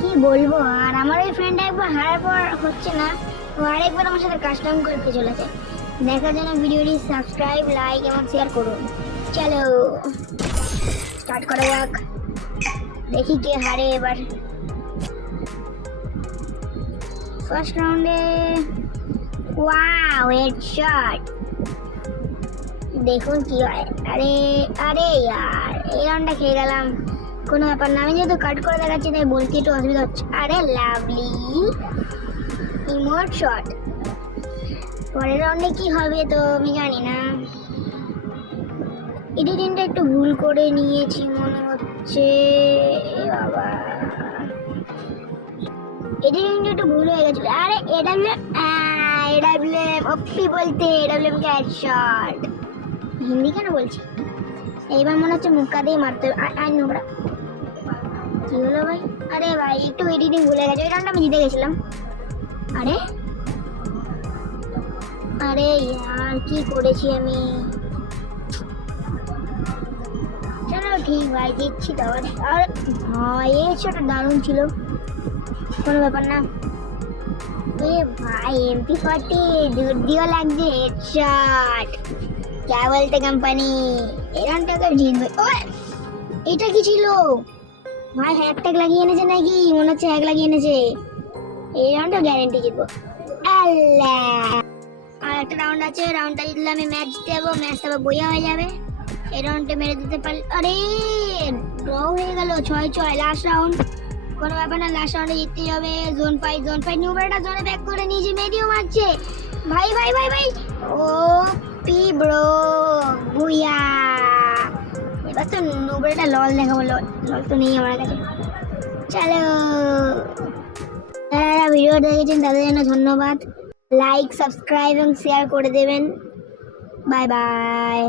কি বলবো, আর আমার ওই ফ্রেন্ড একবার হারার পর হচ্ছে না, ও আরেকবার আমার সাথে কাস্টম করতে চলেছে। দেখার জন্য ভিডিওটি সাবস্ক্রাইব, লাইক এবং শেয়ার করুন। চলো স্টার্ট করা যাক, দেখি কে হারে এবার। ফার্স্ট রাউন্ডে ওয়াও হেডশট, দেখুন কি হয়। আরে আরে ইয়ার, এই রাউন্ডটা খেয়ে গেলাম, কোনো ব্যাপার না। আমি যেহেতু কাট করে দেখাচ্ছি তাই বলতে একটু অসুবিধা হচ্ছে। আরে লাভলি ইমোট শট। পরের রাউন্ডে কি হবে তো আমি জানি না, এডিটিংটা একটু ভুল করে নিয়েছি মনে হচ্ছে। বাবা, এডিটিংটা একটু ভুল হয়ে গেছিল। আরে এডাব্লিউ ওপি বলতে এডাব্লিউ কে হেডশট, হিন্দি কেন বলছি। এইবার মনে হচ্ছে মুক্কা দিয়ে মারতে হবে। আর নোংরা কি হলো ভাই? আরে ভাই একটু এডিটিং ভুলে গেছে, ওই রাউন্ডটা আমি জিতে গেছিলাম। আরে আরে ইয়ার কি করেছি আমি। চলো ঠিক ভাই, দিচ্ছি তো। আর ভাই এই শটটা দারুণ ছিল, কোনো ব্যাপার না। এ ভাই MP40 দুর্দিও লাগছে, হেডশট क्या বলতে কোম্পানি। এই রাউন্ডটাকে জিতবে। ওই এটা কি ছিল ভাই? হ্যাক ট্যাগ লাগিয়ে এনেছে নাকি? মনে হচ্ছে হ্যাক লাগিয়ে এনেছে। এই রাউন্ডটা গ্যারেন্টি জিতবো। আল্লাহ, আর একটা রাউন্ড আছে, রাউন্ডটা জিতলে আমি ম্যাচ জিতে যাবো, ম্যাচটা আবার বইয়া হয়ে যাবে। এই রাউন্ডটা মেরে দিতে পারলে, আরে ড্র হয়ে গেল 6-6। লাস্ট রাউন্ড, কোনো ব্যাপার না, লাস্ট রাউন্ডে জিততে হবে। জোন 5 নিউবারটা জোনে ব্যাক করে নিয়েছে, মেডিও মারছে। ভাই ভাই ভাই ভাই, ও পি ব্রো বুয়া। এবার তো নুবরেটা লল দেখাবো, লল লল তো নেই আমার কাছে। চলো, যারা ভিডিও দেখেছেন তাদের জন্য ধন্যবাদ। লাইক, সাবস্ক্রাইব এবং শেয়ার করে দেবেন। Bye bye.